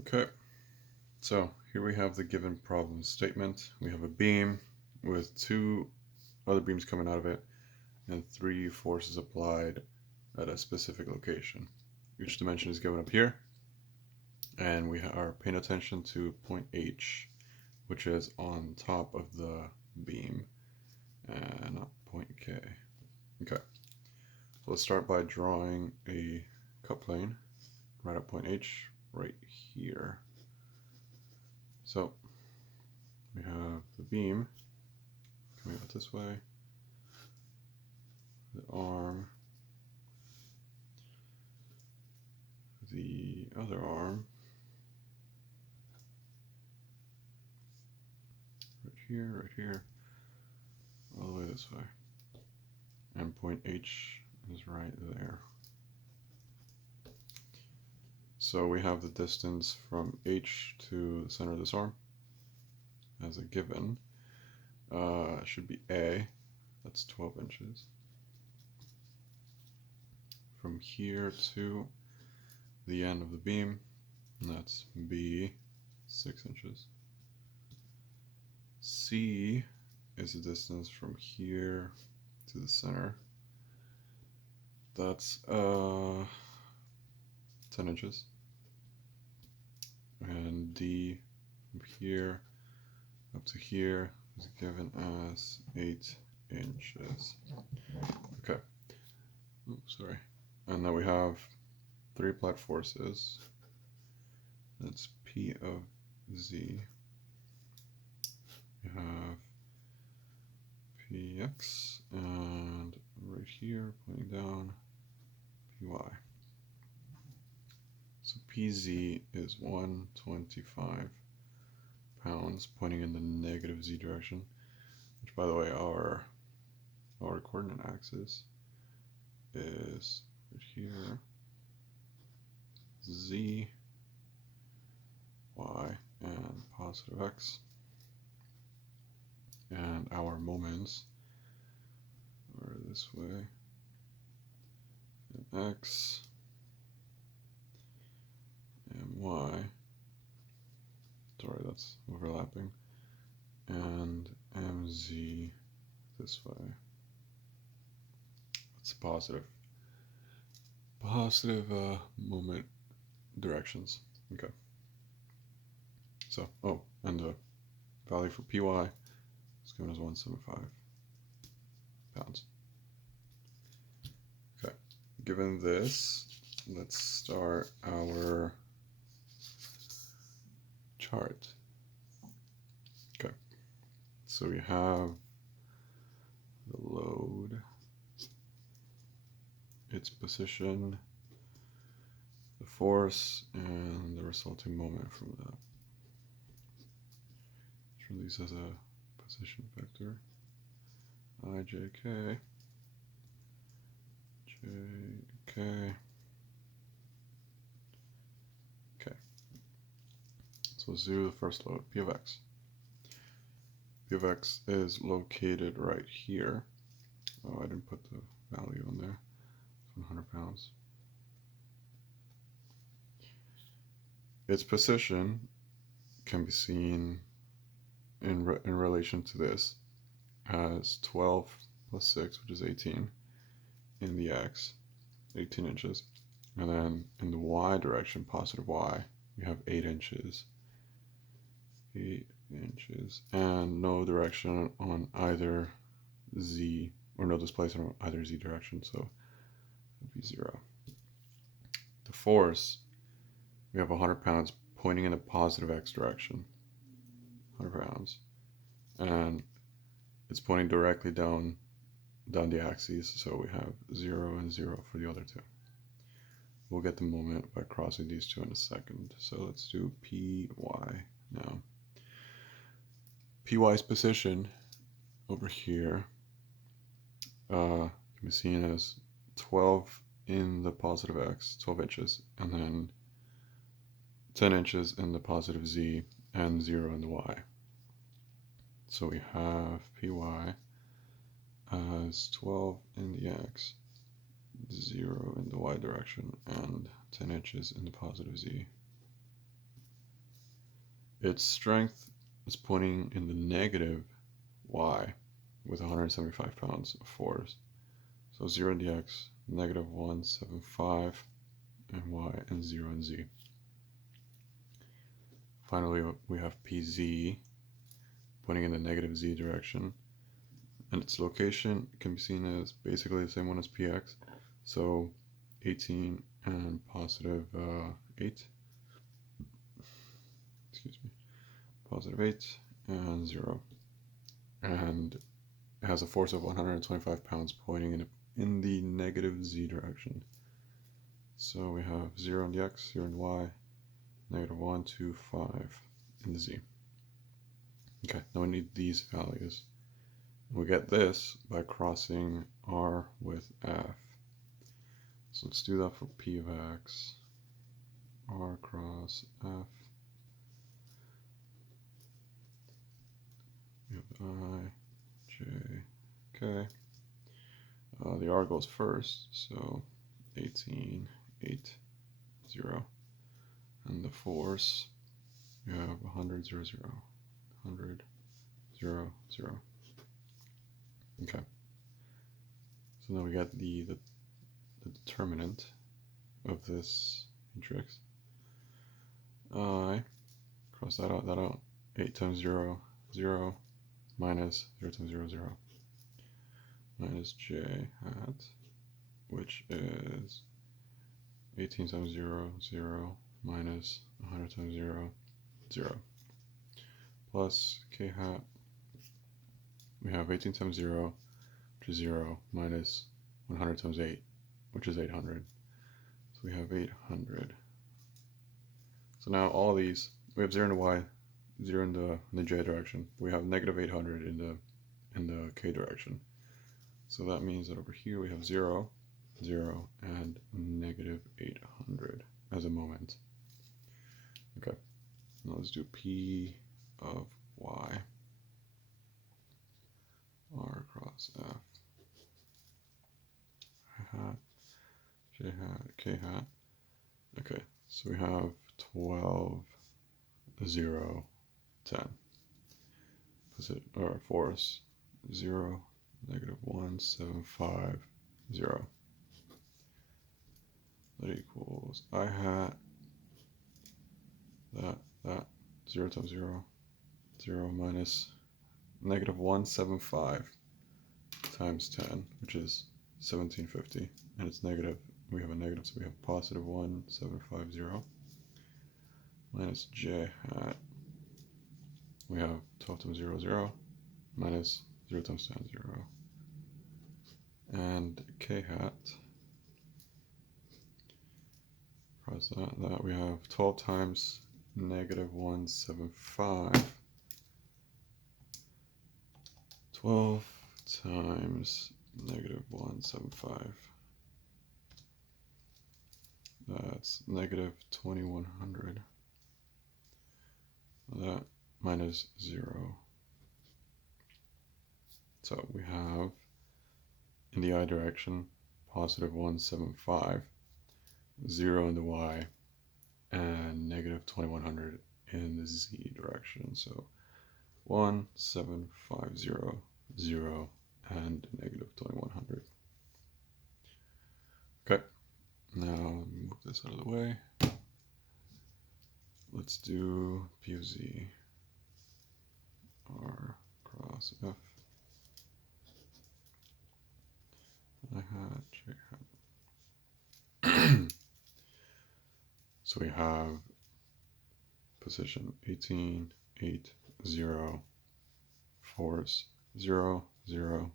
Okay, so here we have the given problem statement. We have a beam with two other beams coming out of it and three forces applied at a specific location. Each dimension is given up here, and we are paying attention to point H, which is on top of the beam, and not point K. Okay, so let's start by drawing a cut plane right at point H, right here. So we have the beam coming out this way, the arm, the other arm, right here, all the way this way. And point H is right there. So we have the distance from H to the center of this arm as a given. Should be A, that's 12 inches. From here to the end of the beam, that's B, 6 inches. C is the distance from here to the center. That's 10 inches. And D from here up to here is given as 8 inches. Okay. Oops, sorry. And then we have three applied forces. That's P of Z. We have Px, and right here, pointing down, Py. So Pz is 125 pounds, pointing in the negative z direction, which, by the way, our coordinate axis is right here, z, y, and positive x. And our moments are this way, and x, and y, sorry, that's overlapping, and mz this way. That's positive moment directions. Okay. So, and the value for py is given as 175 pounds. Okay. Given this, let's start our chart. Okay. So we have the load, its position, the force, and the resulting moment from that. Let's release as a position vector. IJK, JK. Okay. So let's do the first load, P of X. P of X is located right here. Oh, I didn't put the value on there. It's 100 pounds. Its position can be seen in relation to this as 12 plus 6, which is 18, in the x, 18 inches. And then in the y direction, positive y, we have 8 inches. 8 inches. And no direction on either z, or no displacement on either z direction, so it would be 0. The force, we have 100 pounds pointing in the positive x direction. 100 pounds. And it's pointing directly down the axes, so we have 0 and 0 for the other two. We'll get the moment by crossing these two in a second. So let's do Py now. Py's position over here can be seen as 12 in the positive x, 12 inches, and then 10 inches in the positive z, and 0 in the y. So we have Py as 12 in the x, 0 in the y direction, and 10 inches in the positive z. its strength is pointing in the negative y with 175 pounds of force. So 0 in the x, negative 175 in y, and 0 in z. Finally, we have pz pointing in the negative z direction, and its location can be seen as basically the same one as px, so 18 and positive 8, excuse me, positive 8 and 0, and it has a force of 125 pounds pointing in the negative z direction. So we have 0 in the x, 0 in the y, negative 1, 2, 5 in the z. Okay, now we need these values. We get this by crossing r with f. So let's do that for p of x. R cross f. We have I, j, k. The r goes first, so 18, 8, 0. And the force, we have 100, 0, 0. 100, 0, 0. Okay. So now we got the determinant of this matrix. I cross that out. 8 times 0, 0, minus 0 times 0, 0, minus j hat, which is 18 times 0, 0, minus 100 times 0, 0, plus k hat. We have 18 times 0, which is 0, minus 100 times 8, which is 800. So we have 800. So now all these, we have 0 in the y, 0 in the j direction. We have negative 800 in the k direction. So that means that over here we have 0, 0, and negative 800 as a moment. Okay, now let's do p of y. R cross f. I hat, j hat, k hat. Okay, so we have 12, 0, 10. Or force 0, negative 1, 7, 5, 0. That equals I hat, that, 0 times 0, 0 minus negative 175 times 10, which is 1750, and it's negative. We have a negative, so we have positive 1750 minus j hat. We have 12 times 0, 0, minus 0 times 10, 0, and k hat. Cross that we have 12 times negative 175. 12 times negative 175. That's negative 2100. That minus 0. So we have in the I direction positive 175, 0 in the Y, and negative 2100 in the Z direction. So 1750, 0, and negative 2100. Okay, now move this out of the way. Let's do P of Z. R cross F. I hat, J hat. So we have position 18, 8, 0, force 0, 0,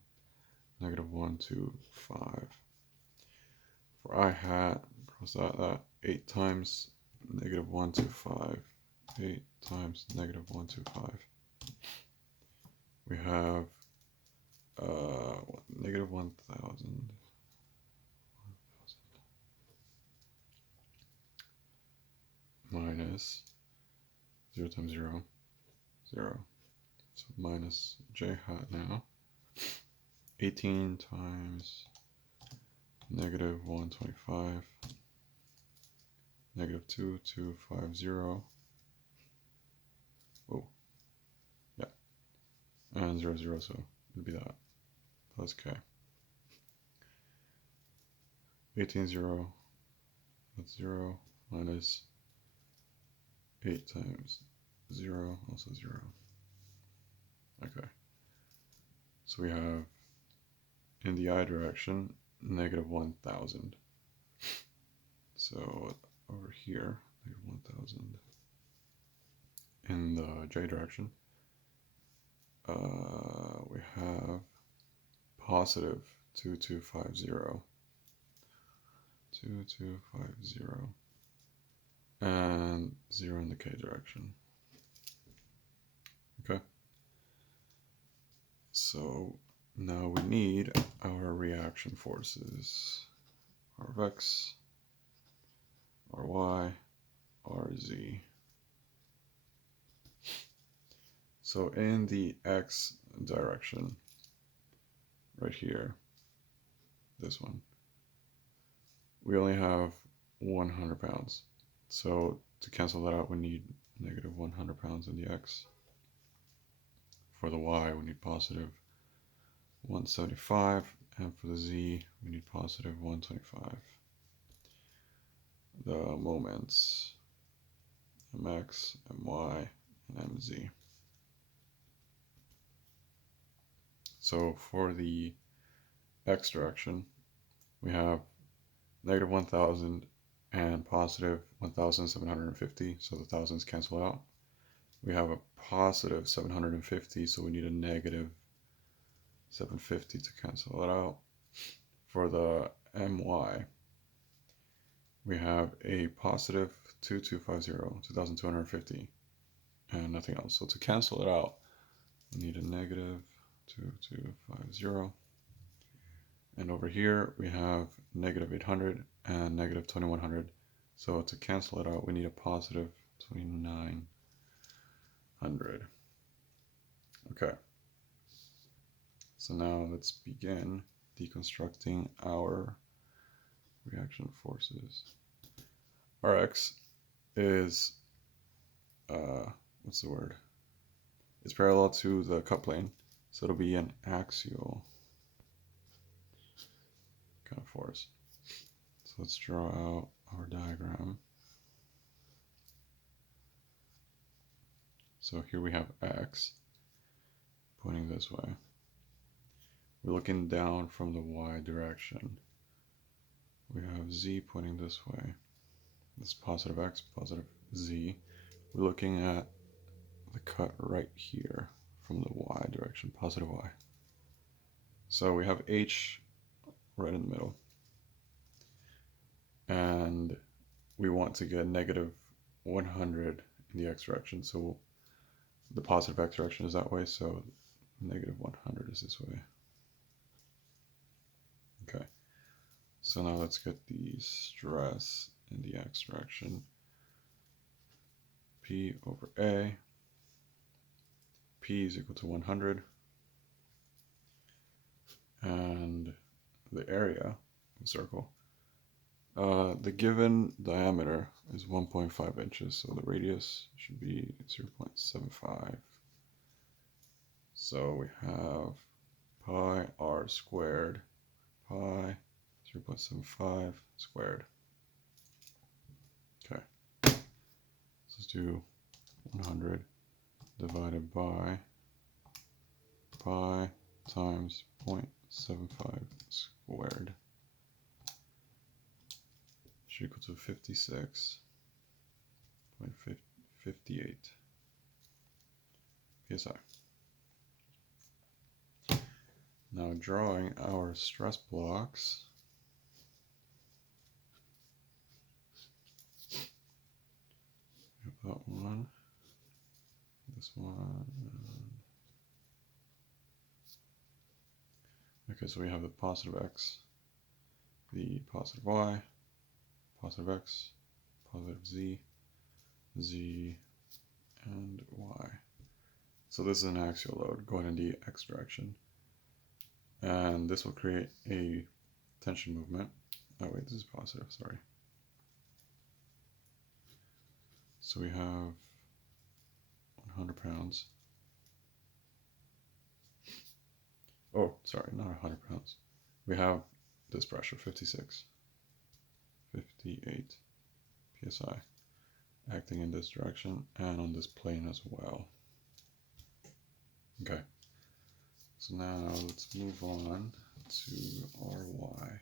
negative 1, 2, 5. For I hat, cross that 8 times negative 1, 2, 5. 8 times negative 1, 2, 5. We have negative 1000. Minus 0 times 0, 0. So minus j hat now. 18 times negative 125, negative 2, 2, 5, 0. and 0, 0, so it would be that, plus k. 18, 0, that's 0, minus 8 times 0, also 0. Okay. So we have, in the I direction, negative 1,000. So over here, negative 1,000. In the J direction, we have positive 2250. 2250. And 0 in the K direction. Okay. So now we need our reaction forces. R of X, Ry, Rz. So in the X direction, right here, this one, we only have 100 pounds. So to cancel that out, we need negative 100 pounds in the X. For the Y, we need positive 175, and for the Z, we need positive 125. The moments, mx, my, and mz. So for the X direction, we have negative 1,000 and positive 1,750, so the thousands cancel out. We have a positive 750, so we need a negative 750 to cancel it out. For the my, we have a positive 2250, 2,250, and nothing else. So to cancel it out, we need a negative 2250. And over here, we have negative 800 and negative 2100. So to cancel it out, we need a positive 2900. Okay. So now let's begin deconstructing our reaction forces. Rx is, what's the word? It's parallel to the cut plane, so it'll be an axial kind of force. So let's draw out our diagram. So here we have X pointing this way. We're looking down from the Y direction. We have Z pointing this way. This is positive X, positive Z. We're looking at the cut right here from the Y direction, positive Y. So we have H right in the middle. And we want to get negative 100 in the X direction. So the positive X direction is that way, so negative 100 is this way. Okay, so now let's get the stress in the X direction. P over A. P is equal to 100. And the area of the circle. The given diameter is 1.5 inches, so the radius should be 0.75. So we have pi r squared, pi 0.75 squared. Okay, so let's do 100 divided by pi times 0.75 squared, which is equal to 56.58 psi. Now drawing our stress blocks. We have that one, this one. Okay, so we have the positive X, the positive Y, positive X, positive Z, Z, and Y. So this is an axial load going in the X direction. And this will create a tension movement. Oh wait, this is positive, sorry. So we have 100 pounds. oh, sorry, not 100 pounds. We have this pressure, 56, 58 psi, acting in this direction and on this plane as well. Okay, so now let's move on to Ry.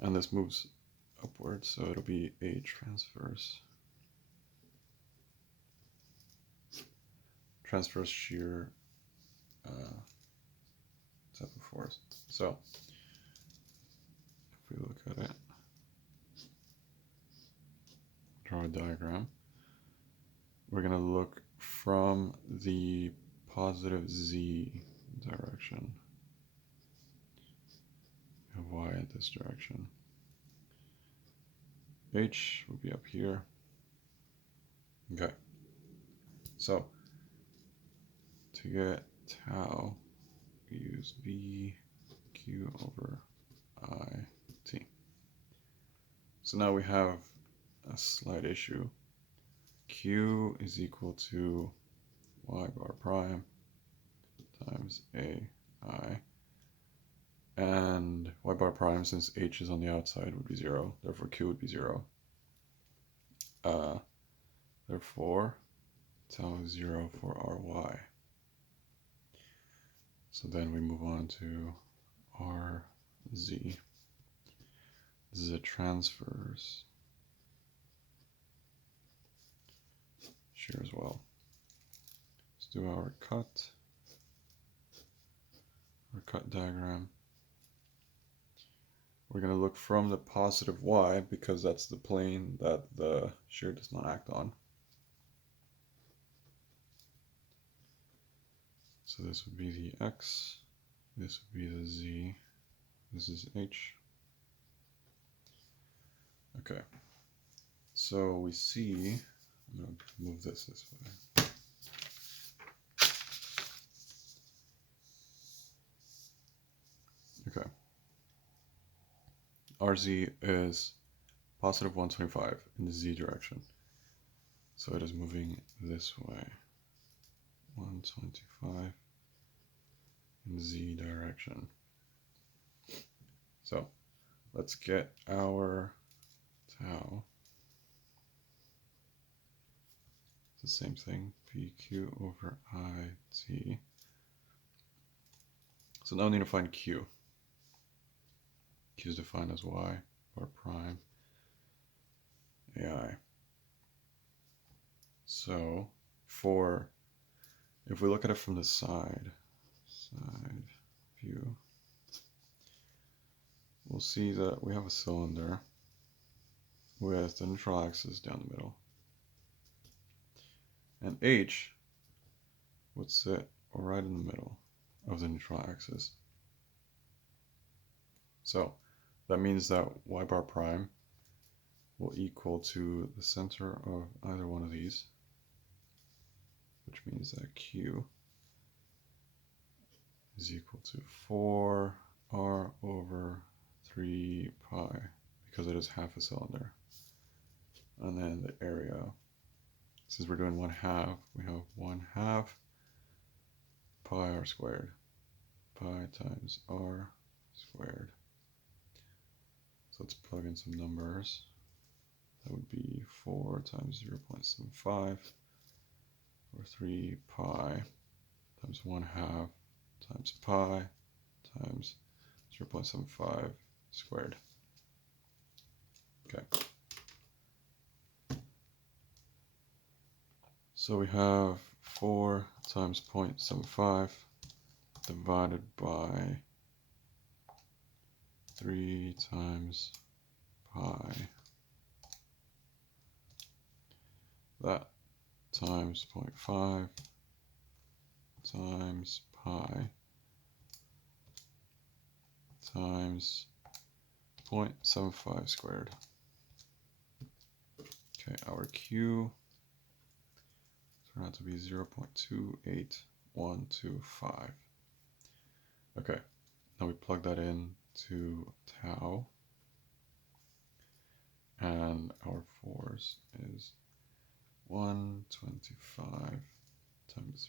And this moves upwards, so it'll be a transverse shear type of force. So if we look at it, draw a diagram, we're going to look from the positive z direction. And y in this direction. H will be up here. Okay. So to get tau, we use VQ over IT. So now we have a slight issue. Q is equal to y bar prime times AI. And y bar prime, since h is on the outside, would be 0. Therefore, q would be 0. Therefore, tau is 0 for Ry. So then we move on to Rz. This is a transverse shear as well. Let's do our cut diagram. We're going to look from the positive y because that's the plane that the shear does not act on. So this would be the x, this would be the z, this is h. Okay, so we see, I'm going to move this way. Okay, RZ is positive 125 in the z direction. So it is moving this way, 125 in the z direction. So let's get our tau. It's the same thing, PQ over IT. So now we need to find Q. Q is defined as y bar prime AI. So if we look at it from the side view, we'll see that we have a cylinder with the neutral axis down the middle. And H would sit right in the middle of the neutral axis. So that means that y bar prime will equal to the center of either one of these, which means that Q is equal to 4r over 3 pi, because it is half a cylinder. And then the area, since we're doing 1/2, we have 1/2 pi r squared, pi times r squared. So let's plug in some numbers. That would be 4 times 0.75, or 3 pi times 1/2 times pi times 0.75 squared. Okay. So we have 4 times 0.75 divided by 3 times pi. That times 0.5 times pi times 0.75 squared. Okay, our Q turned out to be 0.28125. Okay, now we plug that in to tau, and our force is 125 times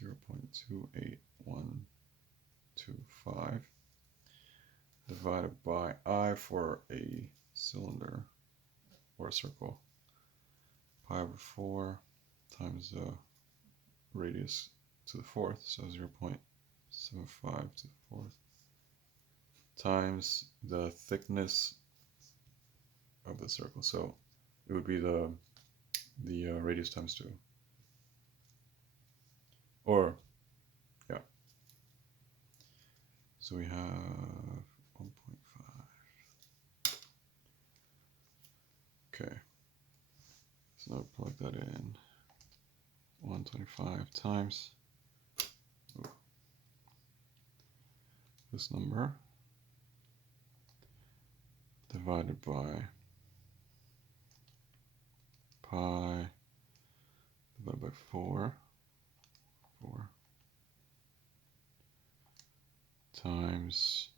0.28125 divided by I for a cylinder or a circle. Pi over 4 times the radius to the fourth, so 0.75 to the fourth, times the thickness of the circle. So it would be the radius times 2. Or, yeah. So we have 1.5. Okay. So now plug that in. 125 times this number divided by pi divided by 4 times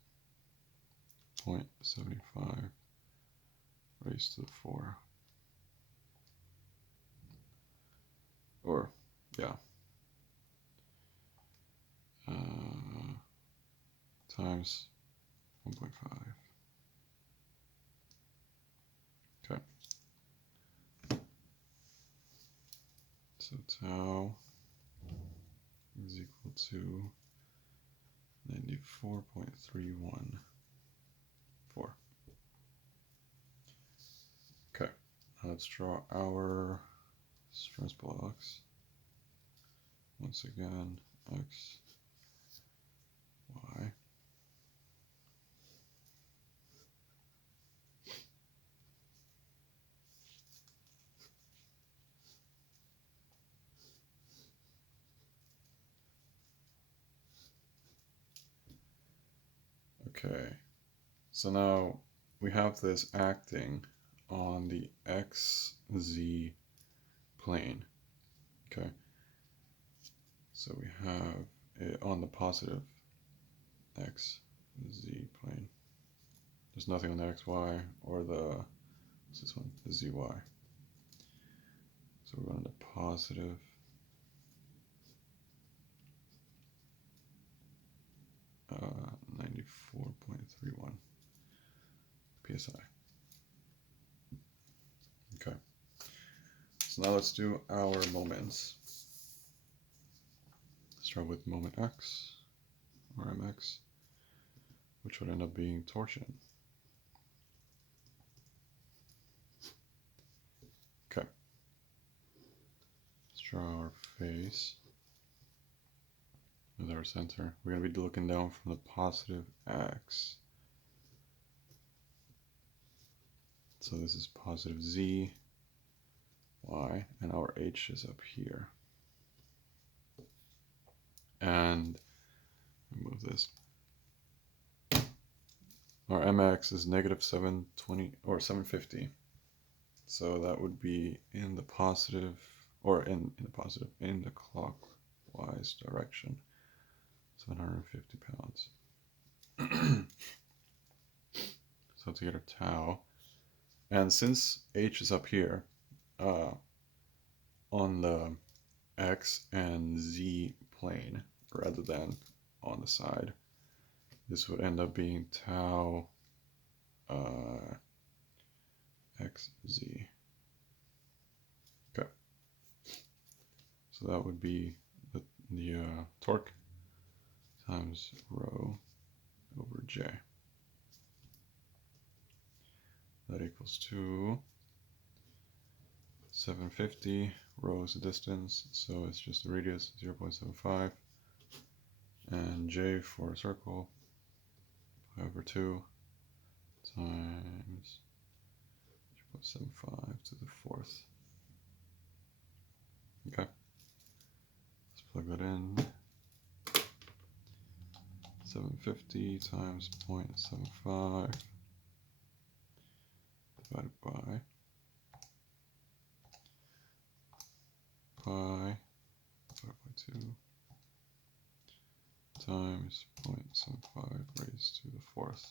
0.75 raised to the 4. Or, yeah. Times 1.5. Okay. So tau is equal to 94.314. Okay, now let's draw our stress blocks. Once again, X, Y. Okay, so now we have this acting on the XZ plane. Okay, so we have it on the positive XZ plane. There's nothing on the XY or the, what's this one? The ZY. So we're going to positive uh, 94.31 psi. Okay. So now let's do our moments. Start with moment X, or mx, which would end up being torsion. Okay. Let's draw our face with our center. We're going to be looking down from the positive X. So this is positive Z, Y, and our H is up here. And remove this. Our MX is negative 720 or 750. So that would be in the positive, or in the positive, in the clockwise direction. 750 pounds. So to get our tau, and since H is up here, on the X and Z plane, rather than on the side, this would end up being tau XZ. Okay. So that would be the torque times rho over J. That equals to 750. Rho is the distance, so it's just the radius, 0.75. And J for a circle, pi over 2 times 0.75 to the fourth. Okay. Let's plug that in. 750 times 0.75 divided by pi divided by 2 times 0.75 raised to the fourth.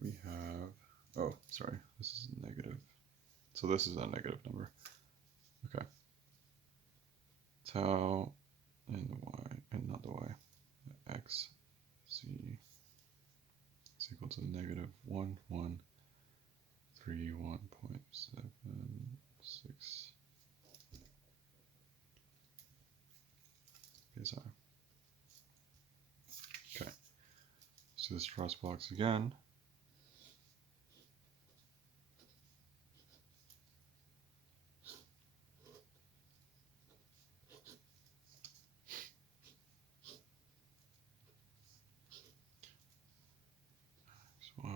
We have Oh, sorry, this is negative. So this is a negative number. Okay. Tau and the y, and not the y, x, z is equal to negative 1, 1, 3, 1.76 psi. Okay, so the Strauss box again. X, y,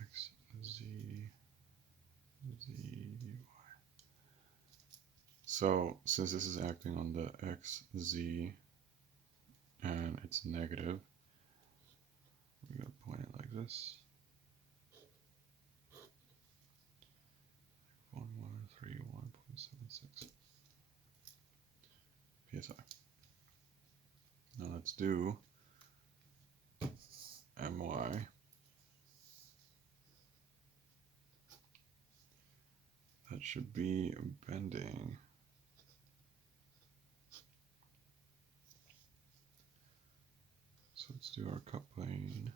x, z, z, y. So since this is acting on the x, z, and it's negative, we're going to point it like this. 131.76 psi. Now let's do my. That should be bending. So let's do our cut plane.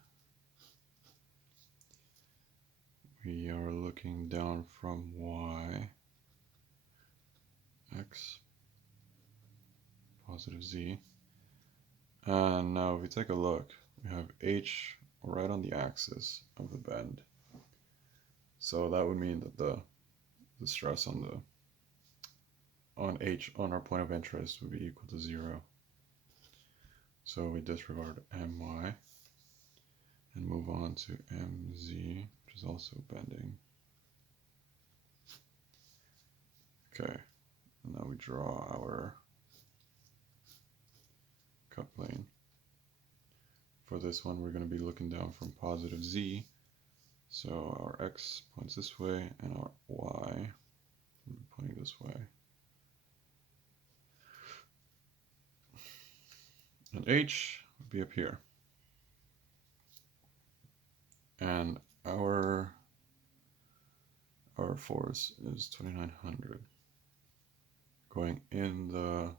We are looking down from y, x, positive z. And now if we take a look, we have h right on the axis of the bend. So that would mean that the stress on h on our point of interest would be equal to 0. So we disregard my and move on to mz, which is also bending. Okay, and now we draw our cut plane. For this one, we're going to be looking down from positive z. So our x points this way, and our y will be pointing this way. And h would be up here. And our force is 2900 going in the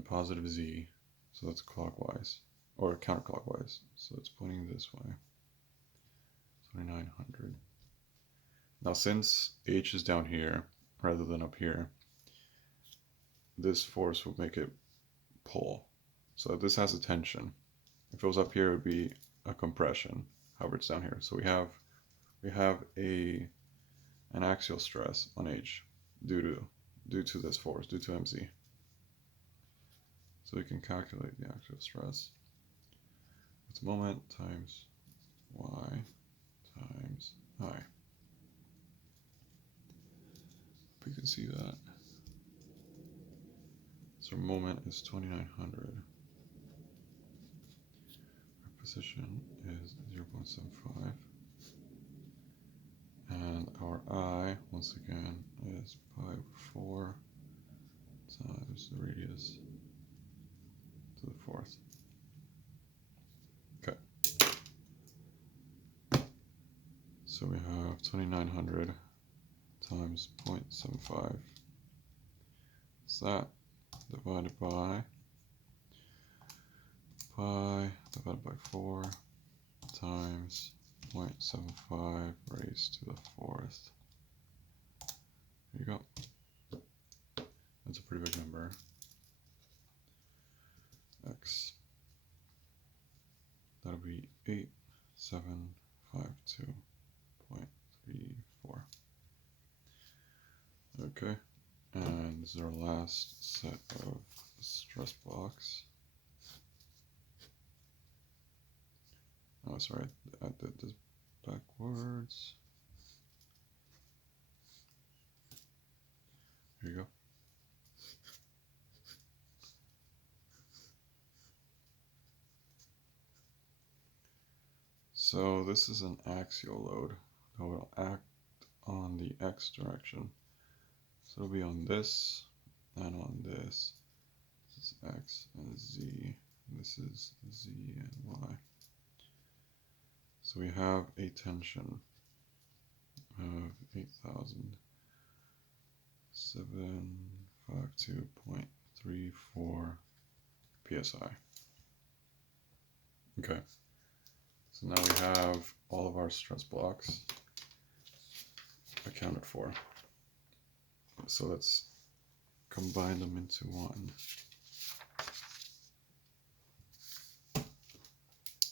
positive z, so that's clockwise or counterclockwise, so it's pointing this way. 2900. Now since h is down here rather than up here, this force will make it pull. So this has a tension. If it was up here, it would be a compression. However, it's down here. So we have an axial stress on h due to this force, due to mc. So we can calculate the axial stress. It's moment times y times I. We can see that. So moment is 2900. Our position is 0.75. And our I, once again, is pi over 4 times the radius to the fourth. Okay. So we have 2900 times 0.75. Is that divided by pi divided by 4 times 0.75 raised to the fourth. There you go. That's a pretty big number. X. That'll be 8752.34. Okay, and this is our last set of stress blocks. Oh, sorry, I did this backwards. Here you go. So this is an axial load that will act on the x direction. So it'll be on this and on this. This is x and z. And this is z and y. So we have a tension of 8,752.34 psi. Okay, so now we have all of our stress blocks accounted for. So let's combine them into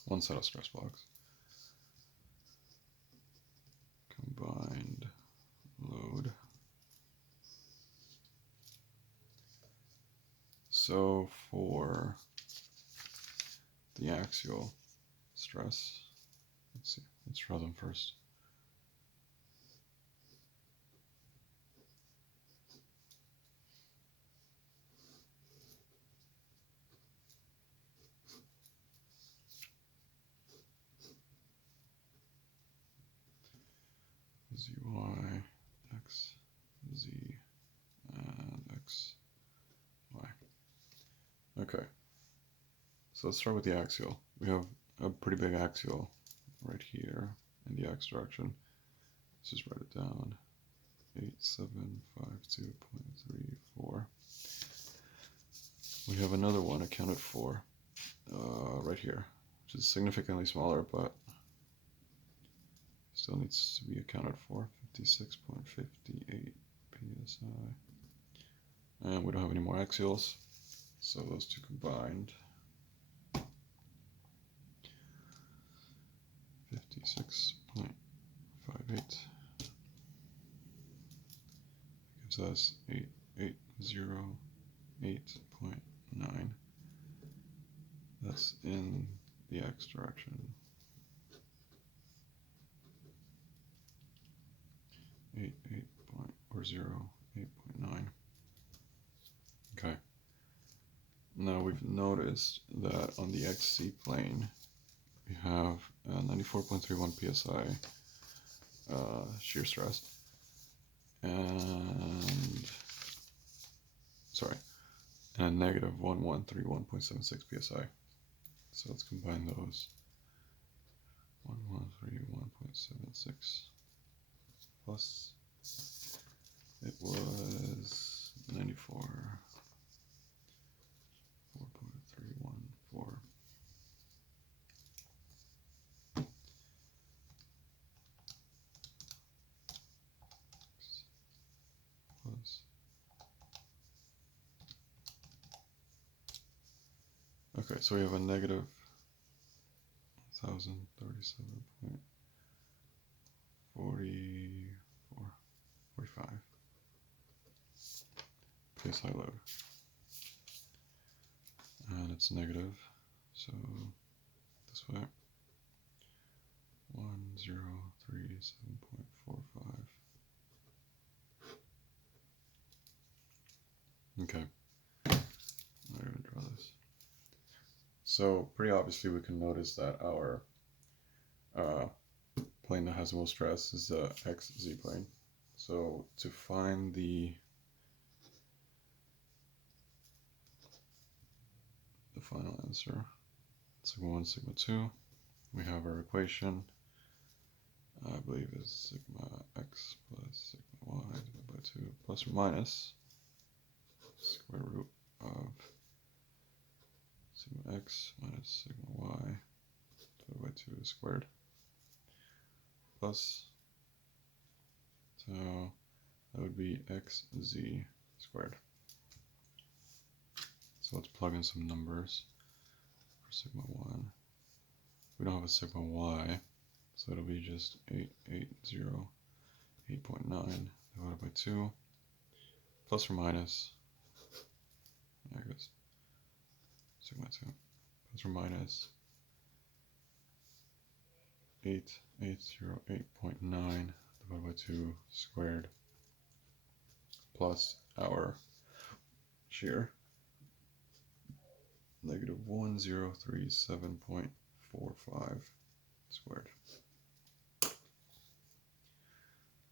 one set of stress blocks. Combined load. So for the axial stress, let's see, let's draw them first. Zy, x, z, and x, y. Okay, so let's start with the axial. We have a pretty big axial right here in the x direction. Let's just write it down. 8752.34. We have another one accounted for right here, which is significantly smaller, but still needs to be accounted for. 56.58 psi. And we don't have any more axials, so those two combined 56.58 gives us 8808.9. That's in the x direction. 8.9. Okay. Now we've noticed that on the XZ plane we have 94.31 psi shear stress, and negative 1131.76 psi. So let's combine those. 1131.76 plus it was 94. 4.314 plus. Okay, so we have a negative 1037.45 psi load, and it's negative, so this way 1037.45. Okay, I'm going to draw this. So pretty obviously we can notice that our plane that has the most stress is the XZ plane. So to find the final answer, sigma 1, sigma 2, we have our equation, I believe is sigma x plus sigma y divided by 2 plus or minus square root of sigma x minus sigma y divided by 2 squared, plus, so that would be xz squared. So let's plug in some numbers for sigma 1. We don't have a sigma y, so it'll be just 880.8.9 divided by 2, plus or minus, I guess, sigma 2, plus or minus 8808.9 divided by 2 squared, plus our shear, negative 1037.45 squared.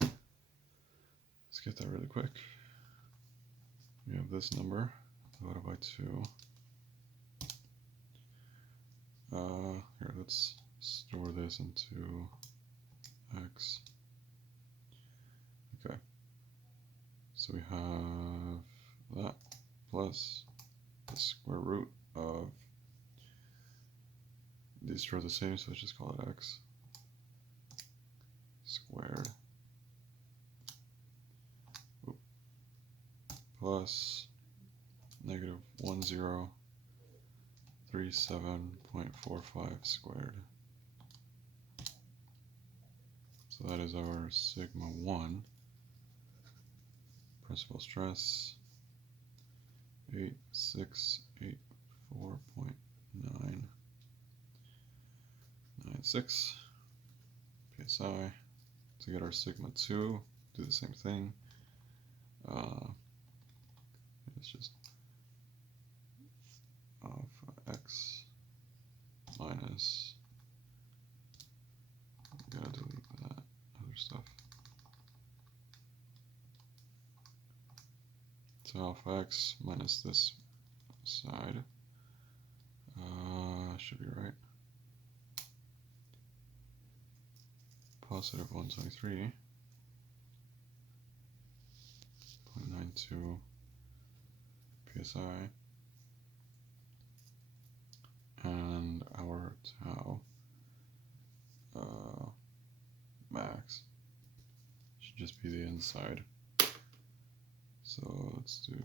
Let's get that really quick. We have this number divided by 2. Here, let's store this into x. Okay, so we have that plus the square root of these two are the same, so let's just call it x squared plus negative 1037.45 squared. So that is our sigma 1 principal stress 8684.996 psi. To get our sigma 2, do the same thing. It's just of x minus, gotta delete that other stuff. So alpha x minus this side should be right. Positive 123.92 psi, and our tau max should just be the inside. So let's do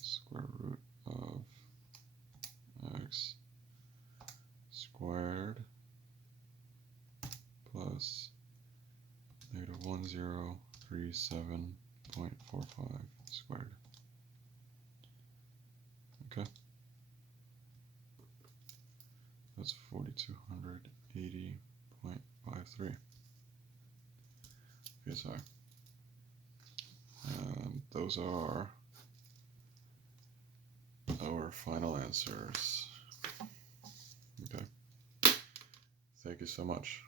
square root of x squared plus negative 1037.45 squared. Okay. That's 4280.53 psi. And those are our final answers. Okay. Thank you so much.